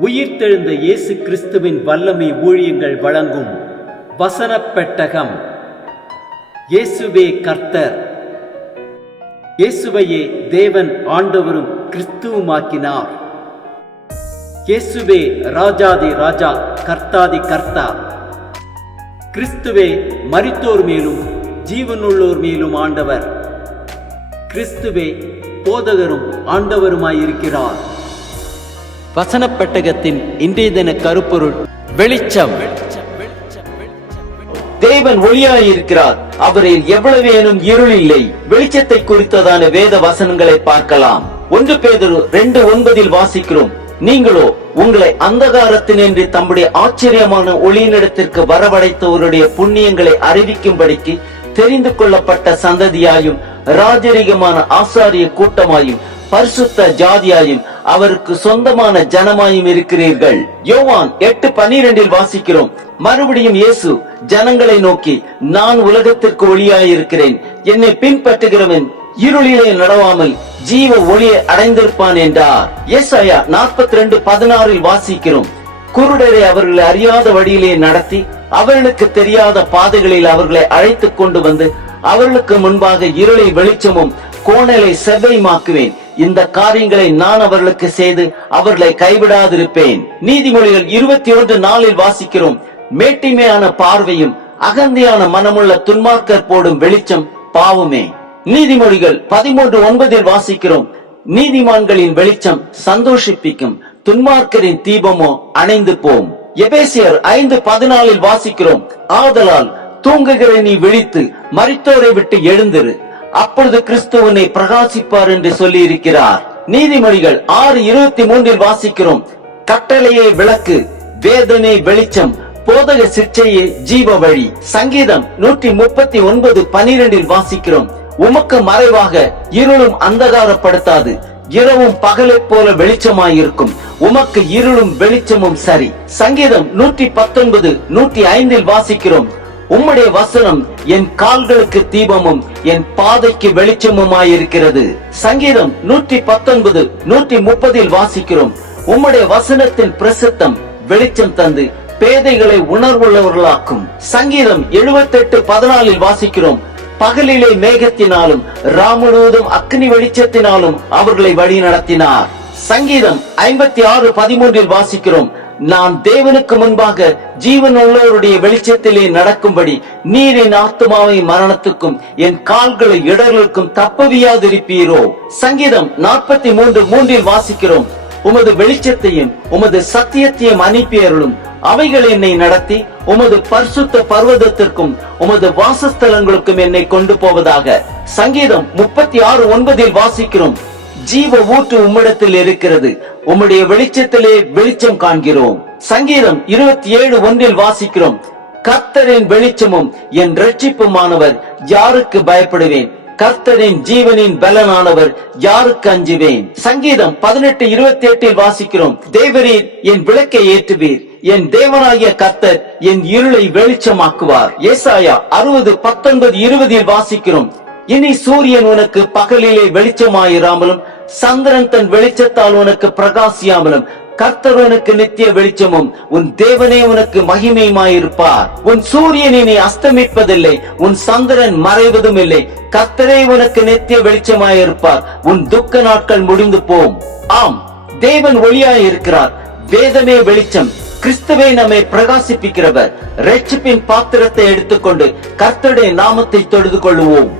உயிர்த்தெழுந்த இயேசு கிறிஸ்துவின் வல்லமை ஊழியங்கள் வழங்கும் வசனப் பெட்டகம். இயேசுவே கர்த்தர். இயேசுவையே தேவன் ஆண்டவரும் கிறிஸ்துவுமாக்கினார். இயேசுவே ராஜாதி ராஜா, கர்த்தாதி கர்த்தா. கிறிஸ்துவே மரித்தோர் மேலும் ஜீவனுள்ளோர் மேலும் ஆண்டவர். கிறிஸ்துவே போதகரும் ஆண்டவருமாயிருக்கிறார். வசனப் பெட்டகத்தின் இன்றைய தின கருப்பொருள் வெளிச்சம். தேவன் ஒளியாயிருக்கிறார், அவரில் எவ்வளவேனும் இருள் இல்லை. வெளிச்சத்தை குறித்ததான வேத வசனங்களை பார்க்கலாம். 1 பேதுரு 2:9 வாசிக்கிறோம், நீங்களோ உங்களை அந்தகாரத்தினின்று தம்முடைய ஆச்சரியமான ஒளியினிடத்திற்கு வரவழைத்தவருடைய புண்ணியங்களை அறிவிக்கும்படிக்கு தெரிந்து கொள்ளப்பட்ட சந்ததியாயும் ராஜரீகமான ஆசாரிய கூட்டமாயும் பரிசுத்த ஜாதியாயும் அவருக்கு சொந்தமான ஜனமாயும் இருக்கிறீர்கள். யோவான் 8:12 வாசிக்கிறோம், மறுபடியும் இயேசு ஜனங்களை நோக்கி, நான் உலகத்திற்கு ஒளியாயிருக்கிறேன், என்னை பின்பற்றுகிறவன் இருளிலே நடவாமல் ஜீவ ஒளியை அடைந்திருப்பான் என்றார். ஏசாயா 42:16 வாசிக்கிறோம், குருடரை அவர்களை அறியாத வழியிலே நடத்தி அவர்களுக்கு தெரியாத பாதைகளில் அவர்களை அழைத்துக் கொண்டு வந்து அவர்களுக்கு முன்பாக இருளை வெளிச்சமும் கோணலை செவ்வையுமாக்குவேன். இந்த காரியங்களை நான் அவர்களுக்கு செய்து அவர்களை கைவிடாதிருப்பேன். நீதிமொழிகள் 21:4 வாசிக்கிறோம், மேட்டிமையான பார்வையும் அகந்தையான மனமுள்ள துன்மார்க்கர் போடும் வெளிச்சம் பாவமே. நீதிமொழிகள் 13:9 வாசிக்கிறோம், நீதிமான்களின் வெளிச்சம் சந்தோஷிப்பிக்கும், துன்மார்க்கரின் தீபமோ அணைந்து போம். எபேசியர் 5:14 வாசிக்கிறோம், ஆதலால் தூங்குகிற நீ விழித்து மரித்தோரை விட்டு எழுந்திரு, அப்பொழுது கிறிஸ்துவனை பிரகாசிப்பார் என்று சொல்லி இருக்கிறார். நீதிமொழிகள் 6:23 வாசிக்கிறோம், கட்டளையே விளக்கு, வேதனை வெளிச்சம், போதக சிற்சையே ஜீவ வழி. சங்கீதம் 139:12 வாசிக்கிறோம், உமக்கு மறைவாக இருளும் அந்தகாரப்படுத்தாது, இரவும் பகலை போல வெளிச்சமாயிருக்கும், உமக்கு இருளும் வெளிச்சமும் சரி. சங்கீதம் 119:105 வாசிக்கிறோம், உம்முடைய வசனம் என் கால்களுக்கு தீபமும் என் பாதைக்கு வெளிச்சமுமாயிருக்கிறது. சங்கீதம் 119:130 வாசிக்கிறோம், உம்முடைய வசனத்தின் பிரசித்தம் வெளிச்சம் தந்து பேதைகளை உணர்வுள்ளவர்களாக்கும். சங்கீதம் 78:14 வாசிக்கிறோம், பகலிலே மேகத்தினாலும் முழுவதும் அக்னி வெளிச்சத்தினாலும் அவர்களை வழி நடத்தினார். சங்கீதம் 56:13 வாசிக்கிறோம், நான் தேவனுக்கு முன்பாக ஜீவன் உள்ளவருடைய வெளிச்சத்திலே நடக்கும்படி நீர் என் ஆத்துமாவை மரணத்துக்கும் என் கால்களை இடர்களுக்கும் தப்பவியாதிருப்பீரோ. சங்கீதம் 43:3 வாசிக்கிறோம், உமது வெளிச்சத்தையும் உமது சத்தியத்தையும் அனுப்பியருளும், அவைகள் என்னை நடத்தி உமது பரிசுத்த பர்வதத்திற்கும் உமது வாசஸ்தலங்களுக்கும் என்னை கொண்டு போவதாக. சங்கீதம் 36:9 வாசிக்கிறோம், ஜீவ ஊற்று உம்மிடத்தில் இருக்கிறது, உம்முடைய வெளிச்சத்திலே வெளிச்சம் காண்கிறோம். சங்கீதம் 27:1 வாசிக்கிறோம், கர்த்தரின் வெளிச்சமும் என் இரட்சிப்புமானவர், யாருக்கு பயப்படுவேன், கர்த்தரின் ஜீவனின் பலனானவர், யாருக்கு அஞ்சுவேன். சங்கீதம் 18:28 வாசிக்கிறோம், தேவரீர் என் விளக்கை ஏற்றுவீர், என் தேவனாகிய கர்த்தர் என் இருளை வெளிச்சமாக்குவார். ஏசாயா 60:19-20 வாசிக்கிறோம், இனி சூரியன் உனக்கு பகலிலே வெளிச்சமாயிராமலும் சந்திரன் தன் வெளிச்சத்தால் உனக்கு பிரகாசியாமலும் கர்த்தர் உனக்கு நித்திய வெளிச்சமும் உன் தேவனே உனக்கு மகிமையுமாயிருப்பார். உன் சூரியன் இனி அஸ்தமிப்பதில்லை, உன் சந்திரன் மறைவதும் இல்லை, கர்த்தரே உனக்கு நித்திய வெளிச்சமாயிருப்பார். உன் துக்க நாட்கள் முடிந்து போம். ஆம், தேவன் ஒளியாயிருக்கிறார், வேதமே வெளிச்சம், கிறிஸ்துவே நம்மை பிரகாசிப்பிக்கிறவர். இரட்சிப்பின் பாத்திரத்தை எடுத்துக்கொண்டு கர்த்தருடைய நாமத்தை தொழுது கொள்வோம்.